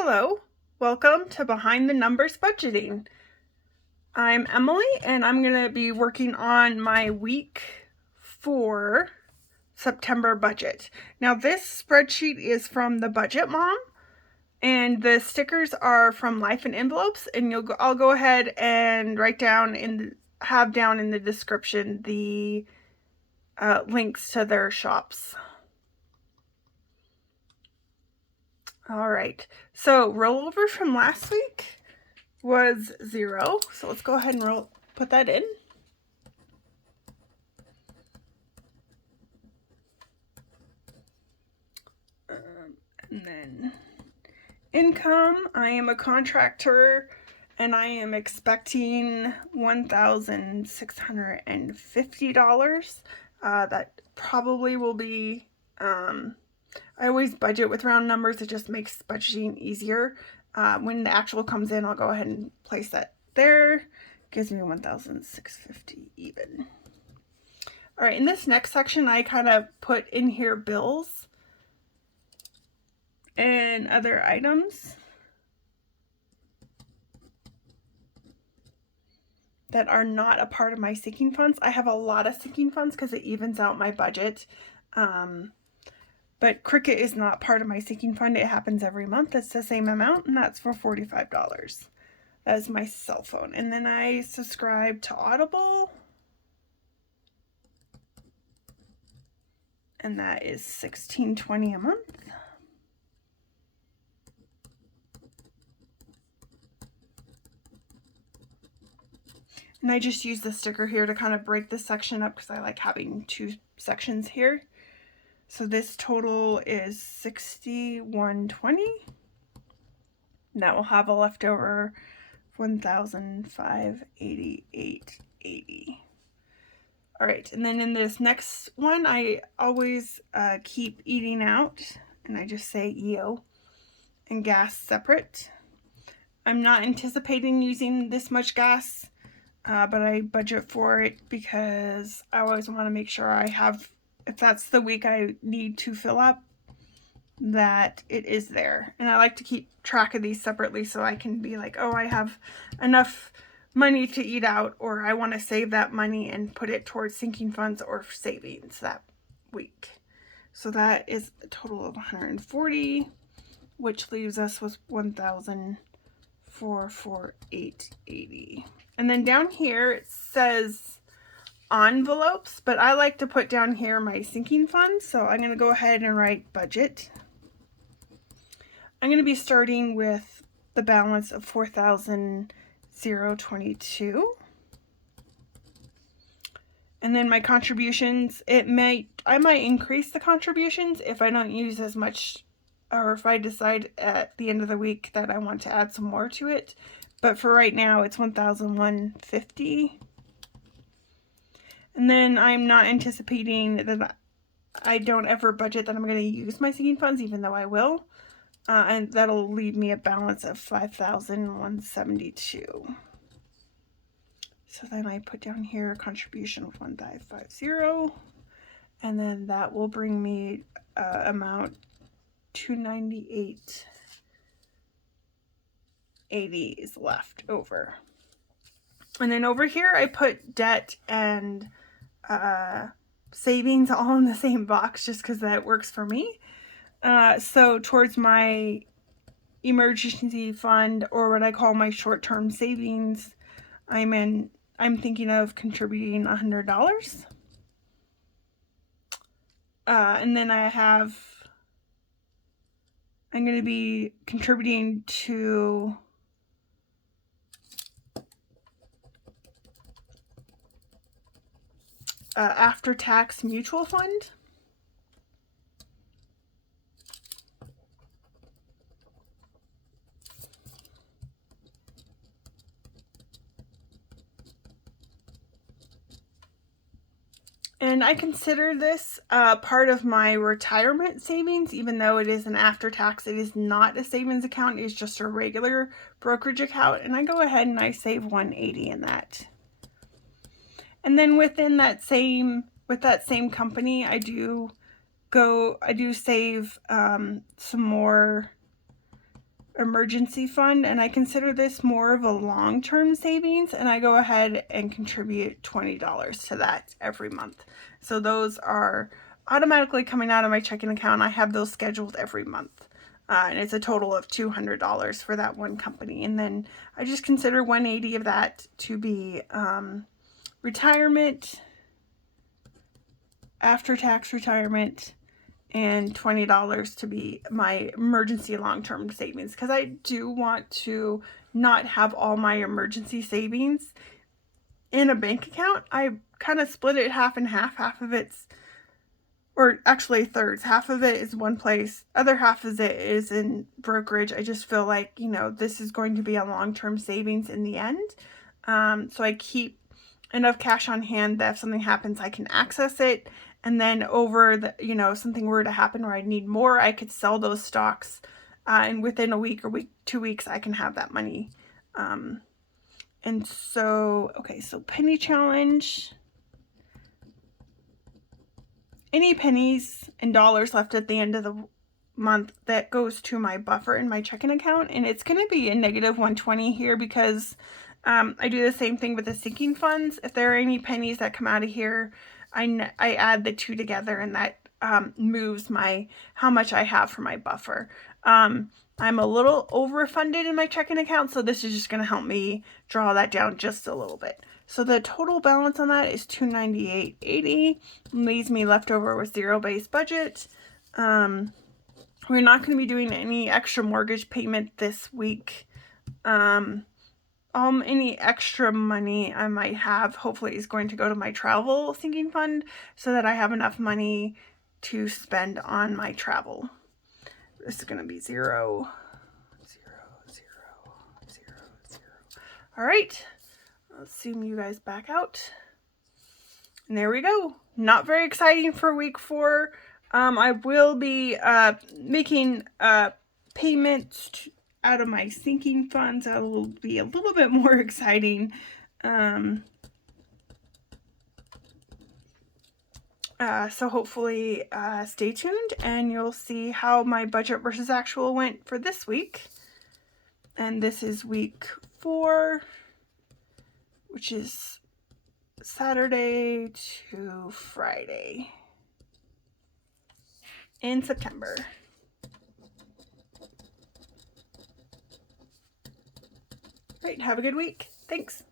Hello, welcome to Behind the Numbers Budgeting. I'm Emily and I'm going to be working on my week 4 September budget. Now this spreadsheet is from the Budget Mom and the stickers are from Life in Envelopes, and I'll go ahead and have down in the description the links to their shops. All right, so rollover from last week was 0. So let's go ahead and put that in. And then income, I am a contractor and I am expecting $1,650. That probably will be, I always budget with round numbers. It just makes budgeting easier. When the actual comes in, I'll go ahead and place that there. Gives me 1,650 even. All right, in this next section, I kind of put in here bills and other items that are not a part of my sinking funds. I have a lot of sinking funds because it evens out my budget. But Cricut is not part of my sinking fund. It happens every month. It's the same amount, and that's for $45. That is my cell phone. And then I subscribe to Audible, and that is $16.20 a month. And I just use the sticker here to kind of break this section up because I like having two sections here. So this total is $61.20. That will have a leftover $1,588.80. All right, and then in this next one, I always keep eating out, and I just say EO and gas separate. I'm not anticipating using this much gas, but I budget for it because I always want to make sure I have, if that's the week I need to fill up, that it is there. And I like to keep track of these separately so I can be like, oh, I have enough money to eat out, or I want to save that money and put it towards sinking funds or savings that week. So that is a total of 140, which leaves us with 1,448.80. And then down here it says envelopes, but I like to put down here my sinking funds. So I'm going to go ahead and write budget. I'm going to be starting with the balance of $4,022. And then my contributions, I might increase the contributions if I don't use as much, or if I decide at the end of the week that I want to add some more to it. But for right now, it's $1,150. And then I'm not anticipating that I don't ever budget that I'm going to use my sinking funds, even though I will. And that'll leave me a balance of $5,172. So then I put down here a contribution of 1,550, and then that will bring me amount 298.80 is left over. And then over here I put debt and savings all in the same box just because that works for me. So towards my emergency fund, or what I call my short-term savings, I'm thinking of contributing $100. And then I'm going to be contributing to after-tax mutual fund. And I consider this part of my retirement savings, even though it is an after-tax. It is not a savings account. It's just a regular brokerage account. And I go ahead and I save $180 in that. And then within that same company, I do save some more, emergency fund, and I consider this more of a long-term savings, and I go ahead and contribute $20 to that every month. So those are automatically coming out of my checking account. I have those scheduled every month. And it's a total of $200 for that one company. And then I just consider 180 of that to be retirement, after-tax retirement, and $20 to be my emergency long-term savings, because I do want to not have all my emergency savings in a bank account. I kind of split it half and half. Half of it's, or actually thirds, half of it is one place, other half of it is in brokerage. I just feel like, you know, this is going to be a long-term savings in the end. So I keep enough cash on hand that if something happens, I can access it. And then over the, you know, if something were to happen where I need more, I could sell those stocks. And within a week or 2 weeks, I can have that money. And so, okay, so penny challenge. Any pennies and dollars left at the end of the month, that goes to my buffer in my checking account. And it's going to be a negative 120 here because I do the same thing with the sinking funds. If there are any pennies that come out of here, I add the two together, and that moves how much I have for my buffer. I'm a little overfunded in my checking account, so this is just going to help me draw that down just a little bit. So the total balance on that is $298.80. Leaves me left over with zero base budget. We're not going to be doing any extra mortgage payment this week. Any extra money I might have hopefully is going to go to my travel sinking fund so that I have enough money to spend on my travel. This is going to be 0, 0, 0, 0, 0. All right. Let's zoom you guys back out. And there we go. Not very exciting for week 4. I will be making payments out of my sinking funds. That will be a little bit more exciting. So hopefully stay tuned and you'll see how my budget versus actual went for this week. And this is week 4, which is Saturday to Friday in September. Right, have a good week. Thanks.